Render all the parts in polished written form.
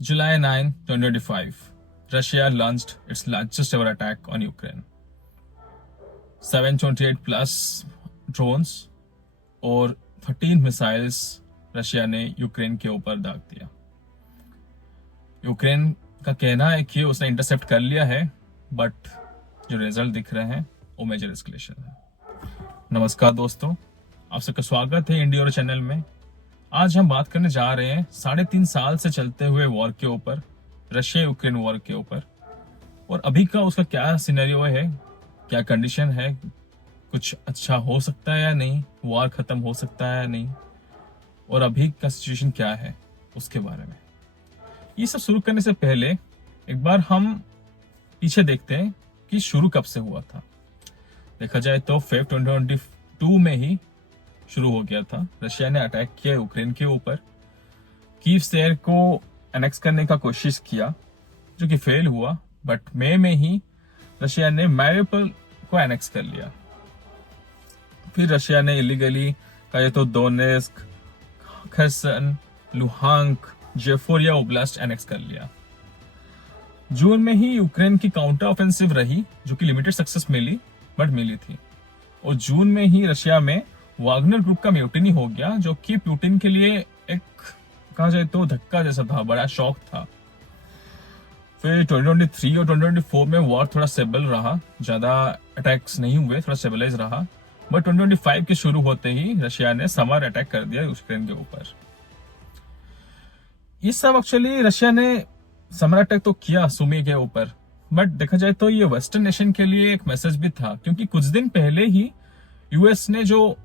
July 9, 2025, Russia launched its largest ever attack on Ukraine. 728 plus drones और 13 missiles Russia ने Ukraine के ऊपर दाग दिया। यूक्रेन का कहना है कि उसने इंटरसेप्ट कर लिया है, बट जो रिजल्ट दिख रहे हैं वो मेजर एस्केलेशन है। नमस्कार दोस्तों, आप सबका स्वागत है इंडिया चैनल में। आज हम बात करने जा रहे हैं 3.5 साल से चलते हुए वॉर के ऊपर, रशिया यूक्रेन वॉर के ऊपर, और अभी का उसका क्या सिनेरियो है, क्या कंडीशन है, कुछ अच्छा हो सकता है या नहीं, वॉर खत्म हो सकता है या नहीं, और अभी का सिचुएशन क्या है उसके बारे में। ये सब शुरू करने से पहले एक बार हम पीछे देखते हैं कि शुरू कब से हुआ था। देखा जाए तो फेब 2022 में ही शुरू हो गया था। रशिया ने अटैक किया यूक्रेन के ऊपर, कीव शहर को एनेक्स करने का कोशिश किया जो कि फेल हुआ, बट मई में ही रशिया ने मैरिउपोल को एनेक्स कर लिया। फिर रशिया ने इलीगली कहे तो दोनेस्क, खरसन, लुहांक, जेफोरिया ओब्लास्ट एनेक्स कर लिया। जून में ही यूक्रेन की काउंटर ऑफेंसिव रही जो कि लिमिटेड सक्सेस मिली, बट मिली थी। और जून में ही रशिया में वागनर ग्रुप का म्यूटिनी हो गया जो कि पुतिन के लिए एक कहा जाए तो धक्का जैसा था, बड़ा शॉक था। फिर 2023 और 2024 में वॉर थोड़ा स्टेबल रहा, ज्यादा अटैक्स नहीं हुए, थोड़ा स्टेबलाइज रहा। बट 2025 के शुरू होते ही रशिया ने समर अटैक कर दिया यूक्रेन के ऊपर। ये सब एक्चुअली रशिया ने समर अटैक तो किया सुमी के ऊपर, बट देखा जाए तो ये वेस्टर्न नेशन के लिए एक मैसेज भी था, क्योंकि कुछ दिन पहले ही यूएस ने जो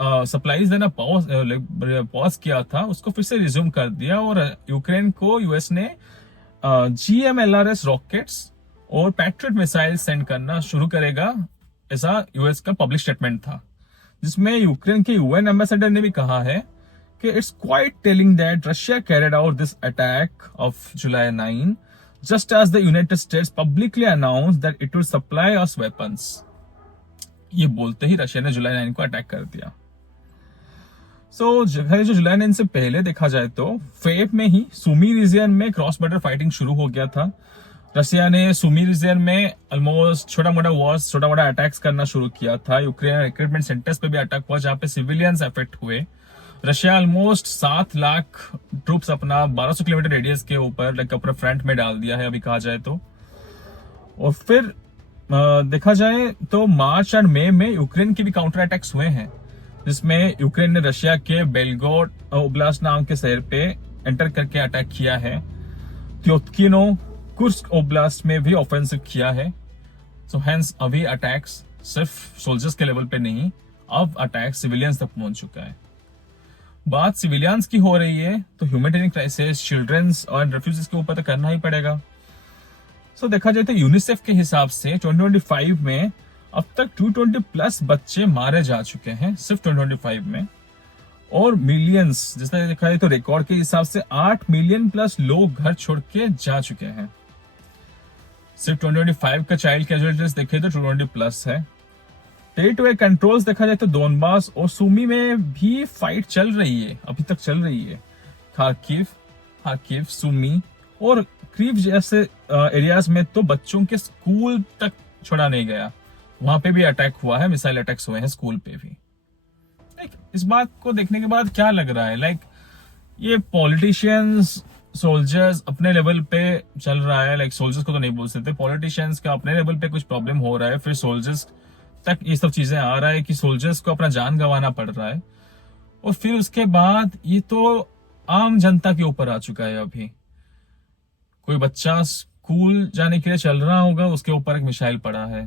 सप्लाईज देना पॉज किया था उसको फिर से रिज्यूम कर दिया, और यूक्रेन को यूएस ने GMLRS रॉकेट्स और पैट्रियट मिसाइल सेंड करना शुरू करेगा, ऐसा यूएस का पब्लिक स्टेटमेंट था, जिसमें यूक्रेन के यूएन एम्बेसडर ने भी कहा है कि it's quite telling that Russia carried out this attack of July 9 just as the United States publicly announce that it will supply us weapons. ये बोलते ही रशिया ने जुलाई 9 को अटैक कर दिया। जो जुलाई 9 से पहले देखा जाए तो फेब में ही सुमी रीजन में क्रॉस बॉर्डर फाइटिंग शुरू हो गया था। रशिया ने सुमी रीजन में ऑलमोस्ट छोटा मोटा अटैक्स करना शुरू किया था। यूक्रेन रिक्रूटमेंट सेंटर्स पे भी अटैक हुआ जहां पे सिविलियंस अफेक्ट हुए। रशिया ऑलमोस्ट 7 लाख ट्रूप्स अपना 1200 किलोमीटर रेडियस के ऊपर अपने फ्रंट में डाल दिया है अभी कहा जाए तो। और फिर देखा जाए तो मार्च और मई में यूक्रेन के भी काउंटर अटैक्स हुए हैं, जिसमें यूक्रेन ने रशिया के बेलगोड ओब्लास्ट नाम के शहर पे एंटर करके अटैक किया है। त्योतकिनो कुर्स्क ओब्लास्ट में भी ऑफेंसिव किया है। सो हेंस अभी अटैक्स सिर्फ सोल्जर्स के लेवल पे नहीं, अब अटैक सिविलियंस तक पहुंच चुका है। बात सिविलियंस की हो रही है तो ह्यूमैनिटेरियन क्राइसिस, चिल्ड्रंस और रेफ्यूजीज के ऊपर तो करना ही पड़ेगा। सो देखा जाए तो यूनिसेफ के हिसाब से 2025 में अब तक 220 प्लस बच्चे मारे जा चुके हैं सिर्फ 2025 में, और मिलियंस जैसा देखा जाए तो रिकॉर्ड के हिसाब से 8 मिलियन प्लस लोग घर छोड़ के जा चुके हैं। सिर्फ 2025 का चाइल्ड कैजुअलिटीज देखे तो 220 प्लस है। टेरिटोरी कंट्रोल्स देखा जाए तो दोनबास और सुमी में भी फाइट चल रही है, अभी तक चल रही है। खार्किव, सुमी और क्रीव जैसे एरियाज में तो बच्चों के स्कूल तक छोड़ा नहीं गया, वहां पे भी अटैक हुआ है, मिसाइल अटैक्स हुए हैं स्कूल पे भी। इस बात को देखने के बाद क्या लग रहा है, ये पॉलिटिशियंस सोल्जर्स अपने लेवल पे चल रहा है। सोल्जर्स को तो नहीं बोल सकते, पॉलिटिशियंस का अपने लेवल पे कुछ प्रॉब्लम हो रहा है, फिर सोल्जर्स तक ये सब चीजें आ रहा है कि सोल्जर्स को अपना जान गंवाना पड़ रहा है, और फिर उसके बाद ये तो आम जनता के ऊपर आ चुका है। अभी कोई बच्चा स्कूल जाने के लिए चल रहा होगा, उसके ऊपर एक मिसाइल पड़ा है।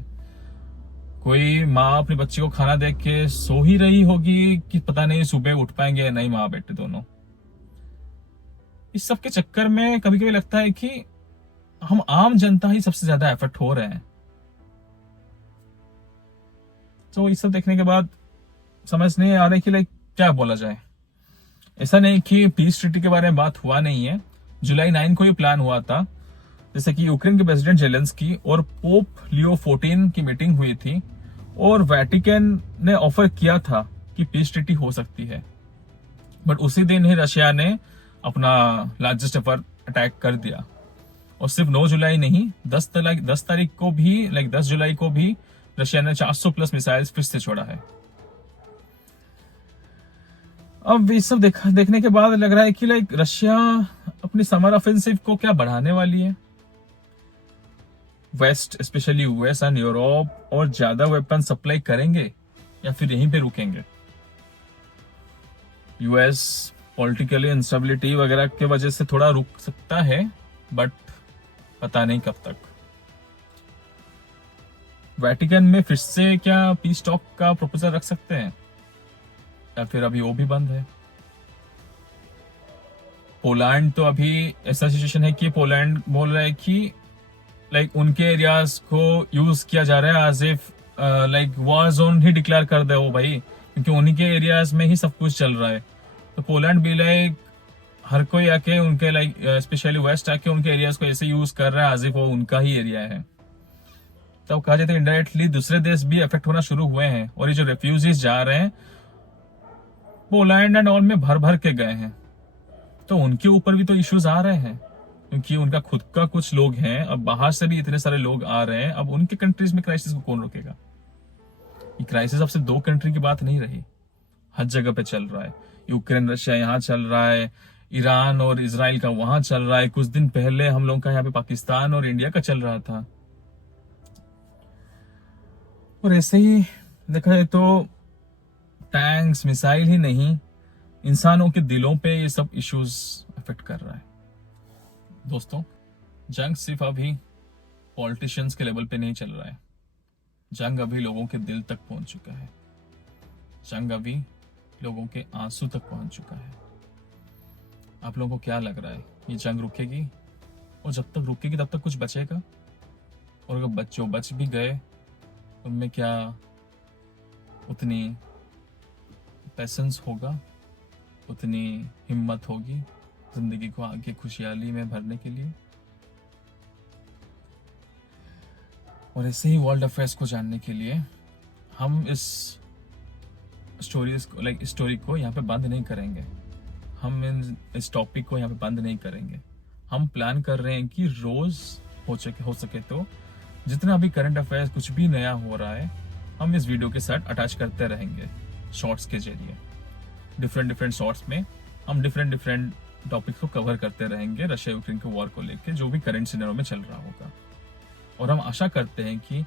कोई माँ अपने बच्चे को खाना देख के सो ही रही होगी कि पता नहीं सुबह उठ पाएंगे या नहीं, माँ बेटे दोनों। इस सब के चक्कर में कभी कभी लगता है कि हम आम जनता ही सबसे ज्यादा एफेक्ट हो रहे हैं। तो इस सब देखने के बाद समझ नहीं आ रहा कि क्या बोला जाए। ऐसा नहीं कि पीस ट्रीटी के बारे में बात हुआ नहीं है, जुलाई 9 को ये प्लान हुआ था, जैसे कि यूक्रेन के प्रेसिडेंट जेलेंस्की और पोप लियो 14 की मीटिंग हुई थी, और वेटिकन ने ऑफर किया था कि पीस ट्रीटी हो सकती है। बट उसी दिन ही रशिया ने अपना लार्जेस्ट एवर अटैक कर दिया। और सिर्फ 9 जुलाई नहीं, 10 तारीख को भी, 10 जुलाई को भी रशिया ने 400 प्लस मिसाइल्स फिर से छोड़ा है। अब ये सब देखने के बाद लग रहा है कि रशिया अपनी समर ऑफेंसिव को क्या बढ़ाने वाली है। West, specially US and Europe, और ज्यादा वेपन सप्लाई करेंगे या फिर यहीं पे रुकेंगे। यूएस पॉलिटिकली इंस्टेबिलिटी वगैरह के वजह से थोड़ा रुक सकता है, बट पता नहीं कब तक। वेटिकन में फिर से क्या पीस टॉक का प्रपोजल रख सकते हैं, या फिर अभी वो भी बंद है। पोलैंड तो अभी ऐसा सिचुएशन है कि पोलैंड बोल रहा है कि उनके एरियाज को यूज किया जा रहा है एज इफ वॉर जोन ही डिक्लेयर कर दे वो भाई, क्योंकि उन्हीं के एरियाज में ही सब कुछ चल रहा है। तो पोलैंड भी हर कोई आके उनके स्पेशली वेस्ट आके उनके एरियाज को ऐसे यूज कर रहा है एज इफ वो उनका ही एरिया है। तब कहा जाता है इनडायरेक्टली दूसरे देश भी अफेक्ट होना शुरू हुए हैं, और ये जो रेफ्यूजीज जा रहे हैं पोलैंड एंड ऑल में भर भर के गए हैं, तो उनके ऊपर भी तो इश्यूज आ रहे हैं, क्योंकि उनका खुद का कुछ लोग हैं। अब बाहर से भी इतने सारे लोग आ रहे हैं, अब उनके कंट्रीज में क्राइसिस को कौन रोकेगा। ये क्राइसिस अब सिर्फ 2 कंट्री की बात नहीं रही, हर जगह पे चल रहा है। यूक्रेन रशिया यहाँ चल रहा है, ईरान और इजराइल का वहां चल रहा है, कुछ दिन पहले हम लोग का यहाँ पे पाकिस्तान और इंडिया का चल रहा था। और ऐसे ही देखा जाए तो टैंक्स, मिसाइल ही नहीं, इंसानों के दिलों पे ये सब इश्यूज अफेक्ट कर रहा है। दोस्तों, जंग सिर्फ अभी पॉलिटिशियंस के लेवल पे नहीं चल रहा है, जंग अभी लोगों के दिल तक पहुंच चुका है, जंग अभी लोगों के आंसू तक पहुंच चुका है। आप लोगों को क्या लग रहा है, ये जंग रुकेगी? और जब तक रुकेगी तब तक कुछ बचेगा? और अगर बच्चों बच भी गए, उनमें क्या उतनी पैसेंस होगा, उतनी हिम्मत होगी जिंदगी को आगे खुशहाली में भरने के लिए? और ऐसे ही वर्ल्ड अफेयर्स को जानने के लिए हम इस स्टोरी को यहाँ पे बंद नहीं करेंगे, हम इस टॉपिक को यहाँ पे बंद नहीं करेंगे। हम प्लान कर रहे हैं कि रोज हो सके तो जितना भी करंट अफेयर्स कुछ भी नया हो रहा है, हम इस वीडियो के साथ अटैच करते रहेंगे शॉर्ट्स के जरिए। डिफरेंट शॉर्ट्स में हम डिफरेंट टॉपिक्स को कवर करते रहेंगे, रशिया यूक्रेन के वॉर को लेकर जो भी करंट सिनेरियो में चल रहा होगा। और हम आशा करते हैं कि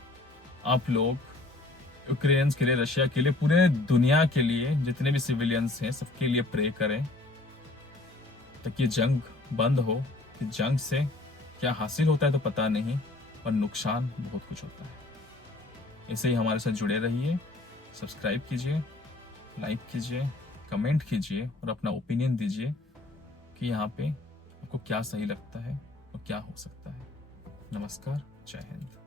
आप लोग यूक्रेनियंस के लिए, रशिया के लिए, पूरे दुनिया के लिए, जितने भी सिविलियंस हैं सबके लिए प्रे करें ताकि जंग बंद हो। कि जंग से क्या हासिल होता है तो पता नहीं, पर नुकसान बहुत कुछ होता है। ऐसे ही हमारे साथ जुड़े रहिए, सब्सक्राइब कीजिए, लाइक कीजिए, कमेंट कीजिए और अपना ओपिनियन दीजिए कि यहाँ पे आपको क्या सही लगता है और क्या हो सकता है। नमस्कार, जय हिंद।